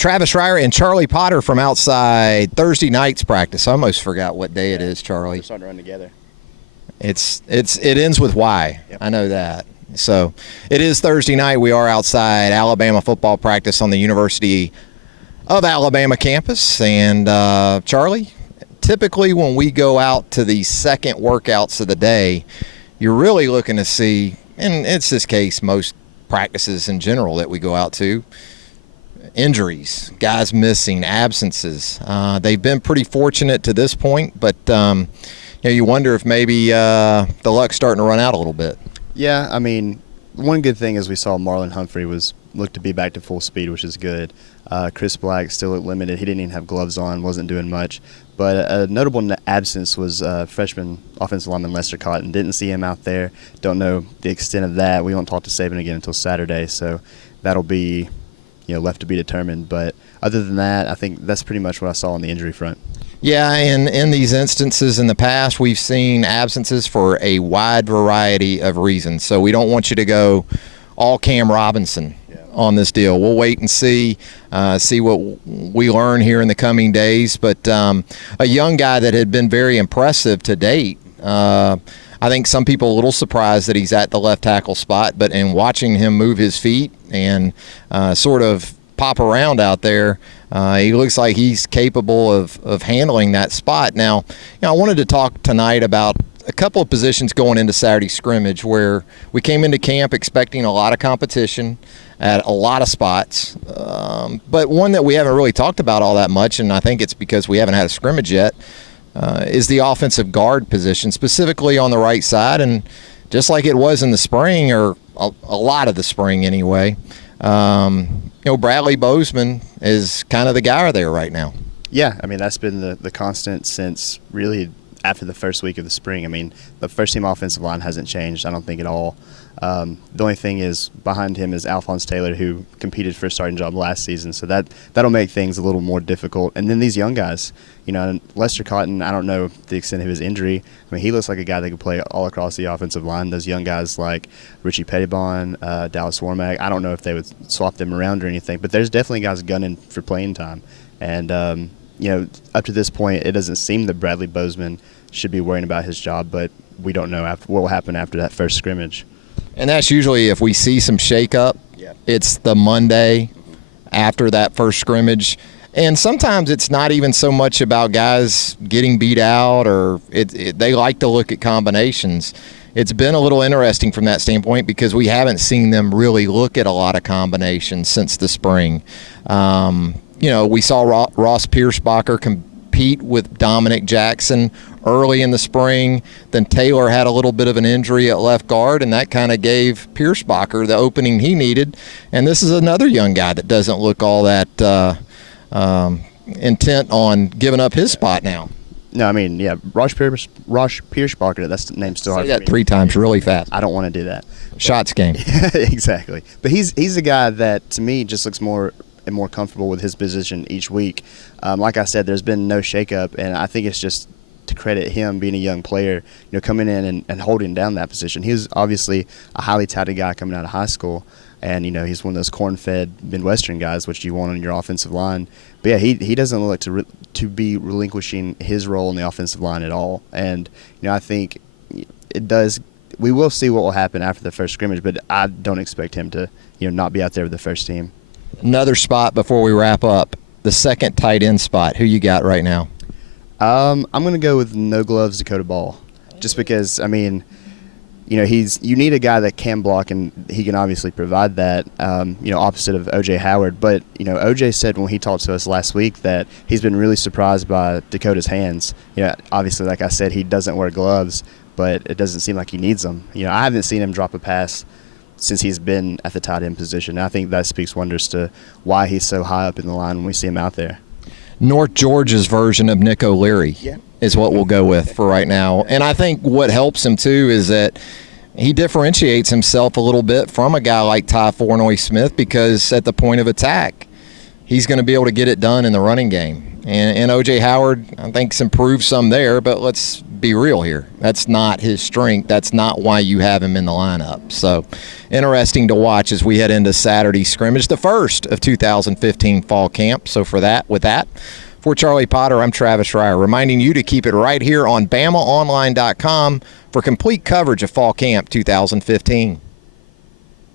Travis Reier and Charlie Potter from outside Thursday night's practice. I almost forgot what day it is, Charlie. They're starting to run together. It ends with Y. Yep. I know that. So it is Thursday night. We are outside Alabama football practice on the University of Alabama campus. And Charlie, typically when we go out to the second workouts of the day, you're really looking to see, and it's this case most practices in general that we go out to, injuries, guys missing, absences. They've been pretty fortunate to this point, but you wonder if maybe the luck's starting to run out a little bit. Yeah, I mean, one good thing is we saw Marlon Humphrey looked to be back to full speed, which is good. Chris Black still limited. He didn't even have gloves on, wasn't doing much. But a notable absence was freshman offensive lineman Lester Cotton. Didn't see him out there. Don't know the extent of that. We won't talk to Saban again until Saturday, so that'll be left to be determined. But other than that, I think that's pretty much what I saw on the injury front. Yeah, and in these instances in the past, we've seen absences for a wide variety of reasons. So we don't want you to go all Cam Robinson on this deal. We'll wait and see what we learn here in the coming days. But a young guy that had been very impressive to date. I think some people a little surprised that he's at the left tackle spot, but in watching him move his feet and sort of pop around out there, he looks like he's capable of handling that spot. Now, I wanted to talk tonight about a couple of positions going into Saturday scrimmage where we came into camp expecting a lot of competition at a lot of spots, but one that we haven't really talked about all that much, and I think it's because we haven't had a scrimmage yet, is the offensive guard position, specifically on the right side. And just like it was in the spring, or a lot of the spring anyway, Bradley Bozeman is kind of the guy there right now. Yeah, I mean, that's been the constant since really after the first week of the spring. I mean, the first team offensive line hasn't changed, I don't think, at all. The only thing is behind him is Alphonse Taylor, who competed for a starting job last season, so that'll make things a little more difficult. And then these young guys, Lester Cotton, I don't know the extent of his injury. I mean, he looks like a guy that could play all across the offensive line. Those young guys like Richie Pettibon, Dallas Warmack, I don't know if they would swap them around or anything, but there's definitely guys gunning for playing time. And, up to this point, it doesn't seem that Bradley Bozeman should be worrying about his job, but we don't know what will happen after that first scrimmage. And that's usually if we see some shakeup, it's the Monday after that first scrimmage. And sometimes it's not even so much about guys getting beat out, or they like to look at combinations. It's been a little interesting from that standpoint because we haven't seen them really look at a lot of combinations since the spring. We saw Ross Pierschbacher compete with Dominic Jackson early in the spring. Then Taylor had a little bit of an injury at left guard, and that kind of gave Pierschbacher the opening he needed. And this is another young guy that doesn't look all that intent on giving up his spot now. No, I mean, yeah, Ross Pierschbacher, that's the name still hard. Say that 3 times really fast. I don't want to do that. Shots game. Exactly. But he's a guy that, to me, just looks more and more comfortable with his position each week. Like I said, there's been no shakeup, and I think it's just to credit him being a young player, coming in and holding down that position. He was obviously a highly touted guy coming out of high school, and he's one of those corn-fed Midwestern guys, which you want on your offensive line. But yeah, he doesn't look to be relinquishing his role in the offensive line at all. And I think it does. We will see what will happen after the first scrimmage, but I don't expect him to not be out there with the first team. Another spot before we wrap up, the second tight end spot. Who you got right now? I'm going to go with no gloves Dakota Ball, just because, I mean, you need a guy that can block, and he can obviously provide that, opposite of O.J. Howard. But, O.J. said when he talked to us last week that he's been really surprised by Dakota's hands. Obviously, like I said, he doesn't wear gloves, but it doesn't seem like he needs them. I haven't seen him drop a pass since he's been at the tight end position. I think that speaks wonders to why he's so high up in the line when we see him out there. North Georgia's version of Nick O'Leary is what we'll go with for right now. And I think what helps him, too, is that he differentiates himself a little bit from a guy like Ty Fornoy Smith because at the point of attack, he's going to be able to get it done in the running game. And O.J. Howard, I think, has improved some there, but let's be real here. That's not his strength. That's not why you have him in the lineup. So interesting to watch as we head into Saturday's scrimmage, the first of 2015 fall camp. So for Charlie Potter, I'm Travis Reier, reminding you to keep it right here on BamaOnline.com for complete coverage of fall camp 2015.